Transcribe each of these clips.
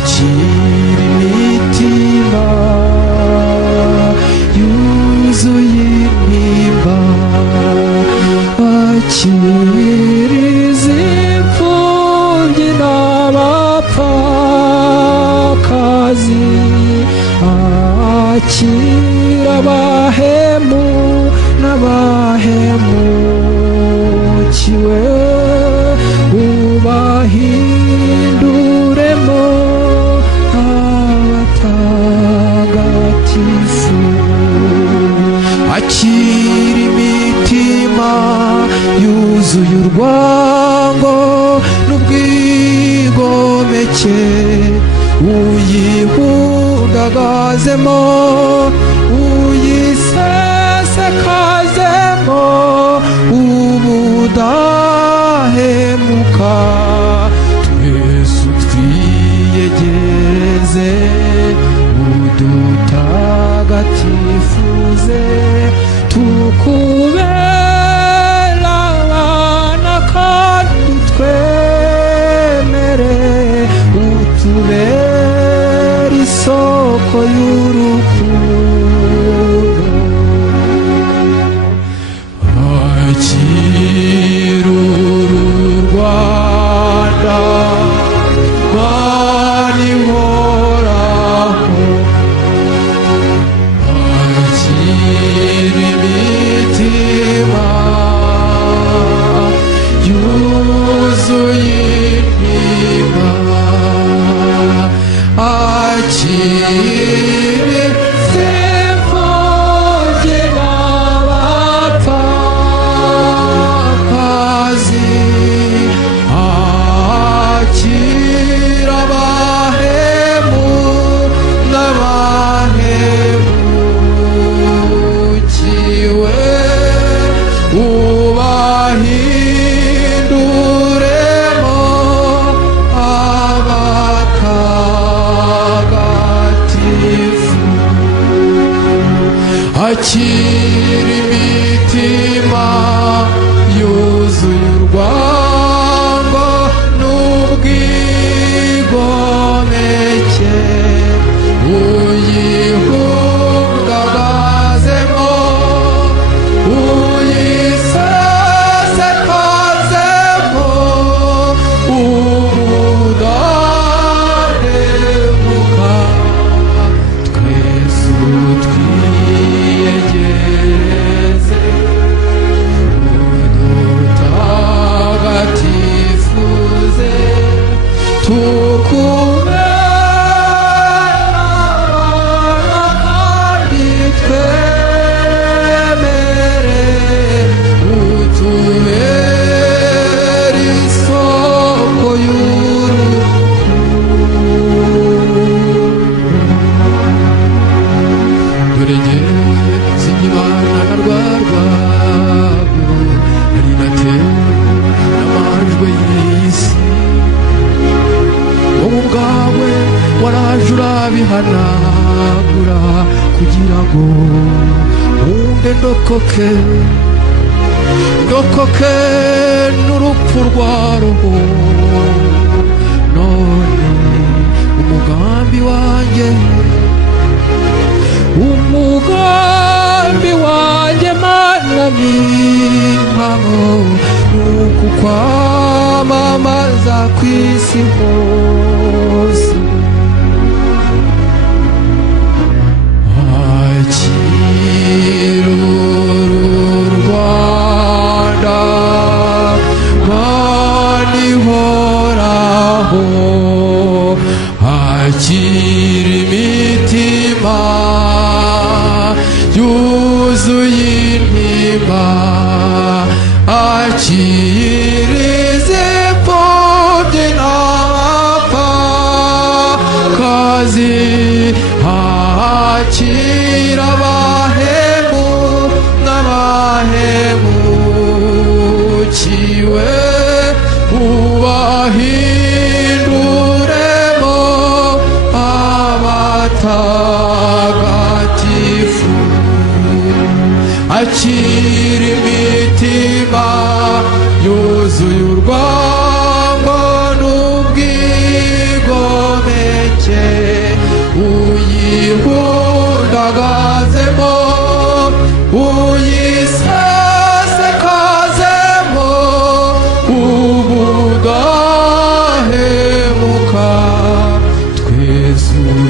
akira imitima yuzuye intimba, akira izi imfubyi n'abapfakazi, akira abahemu n'abahemukiwe, ubahinduremo abatagatifu. Akira imitima yuzuye urwango n'ubwigomeke, uyihundagazemo, uyisesekazemo ubudahemuka. Twese twiyegeze udutagatifuze, tukubera abana kandi twemere utubera isoko y'urukundo. Akira uru Rwanda rwanihoraho, akira imitima yuzuye intimba, akira imfubyi n'abapfakazi, akira abahemu n'abahemukiwe, ubahinduremo abatagatifu. Akira imitima yuzuye urwango n'ubwigomeke, uyihundagazemo, uyisesekazemo ubudahemuka. Twese twiyegeze udutagatifuze, tukubera abana kandi twemere utubera isoko y'urukundo. Dore jyewe sinkibana na rwa rwabo, nari natewe n'amanjwe y'isi, wowe ubwawe waraje urabihanagura, kugira ngo wumve ndokoke n'urupfu rwa roho. None umugambi wanjye Mana n'impamo, nukukwamamaza kw'isi hose. Akira uru Rwanda Mana ihoraho, akira imitima yuzuye intimba, akira izi imfubyi n'abapfakazi, akira abahemu n'abahemukiwe, ubahinduremo abatagatifu. Akira imitima yuzuye urwango n'ubwigomeke,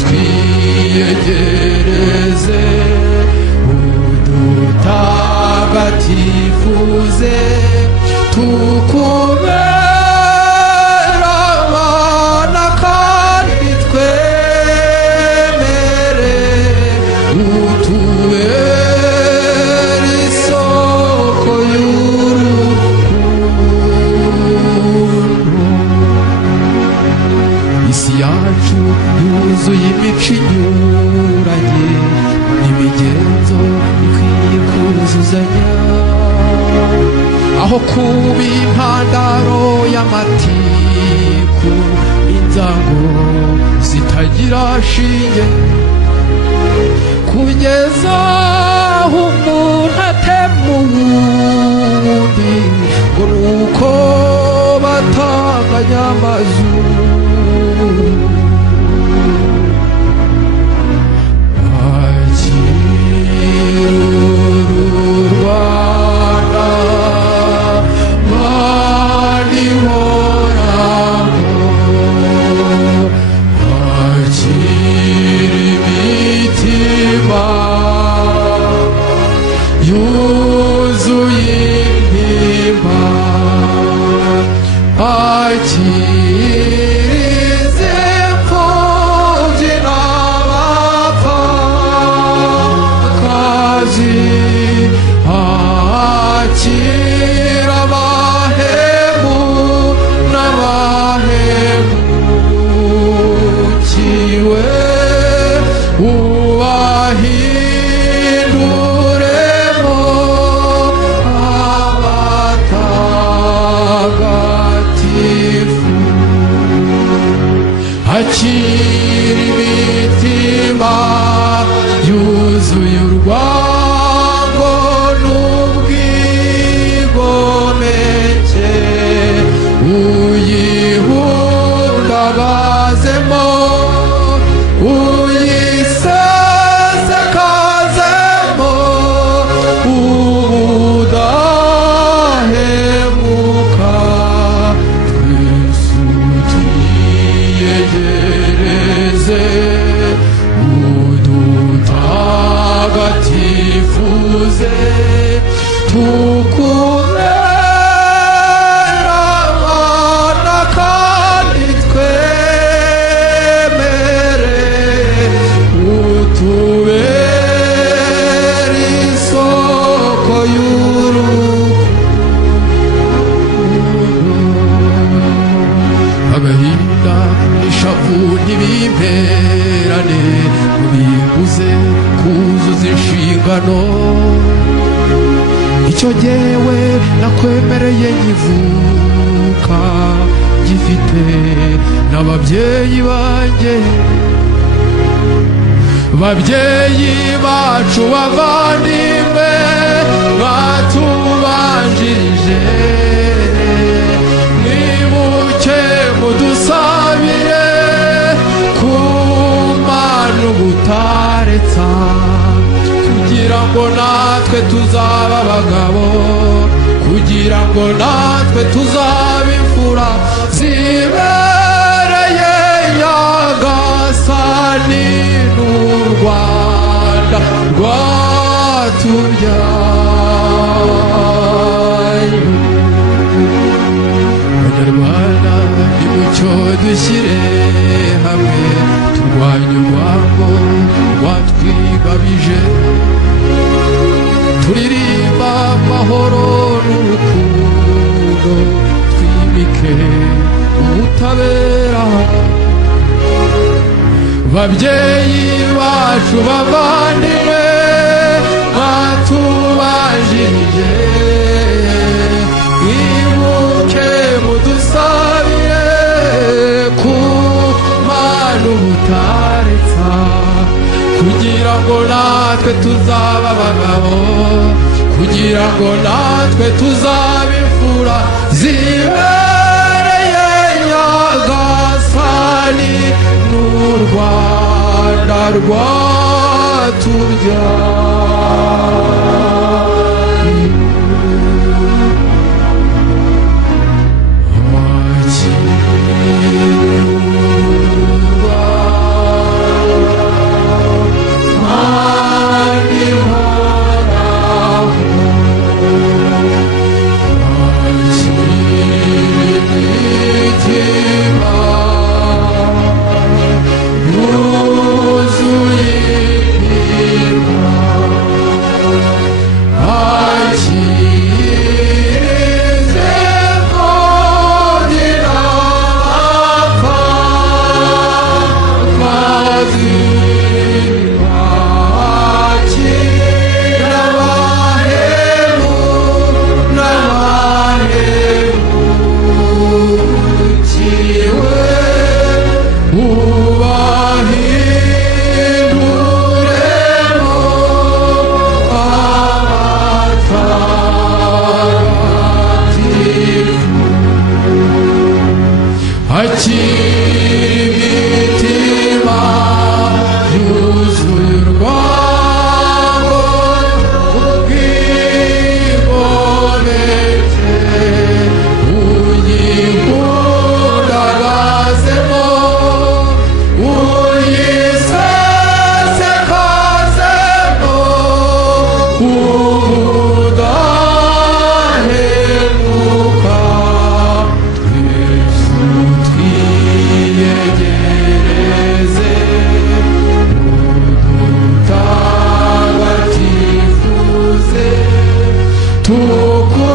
twiyegereze udutagatifuze tukubera abana kandi twemere utubere isoko y'urukundo. Isi yacu yuzuye imico inyuranye n'imigenzo ikwiye kuzuzanya, aho kuba intandaro y'amatiku n'inzango zitagira shinge, kugeza aho umuntu atema uwundi ngo nuko batanganya amazu. Akira imitima yuzuye urwango n'ubwigomeke, uyihundagazemo uyisesekazemo ubudahemuka. Yegereze udutagatifuze tukubera abana kandi twemere utubere isoko y'urukundo. Agahinda ishavu ntibimperane mubimbuze kuzuza inshingano, icyo jyewe nakwemereye nkivuka gifite n'ababyeyi banjye. Babyeyi bacu bavandimwe batubanjirije, mwibuke mudusabire ku Mana ubutaretsa, kugira ngo natwe tuzaba abagabo, kugira ngo natwe tuzaba imfura zibereye Nyagasani n'u Rwanda rwatubyaye. Banyarwanda nimucyo dushyire hamwe turwanye urwango rwatwigabije, turirimba amahoro n'urukundo, twimike ubutabera. Babyeyi bacu bavandimwe batubanjirije, mwibuke mudusabire ku Mana ubutaretsa, kugira ngo natwe tuzaba abagabo, kugira ngo natwe tuzaba imfura zibereye Nyagasani n'u Rwanda rwatubyaye. Akira ubahinduremo abatagatifu. Akira imitima yuzuye urwango ubwigomeke, uyihundagazemo uyisesekazemo ubudahemuka. Yesu twiyegereze udutagatifuze tuku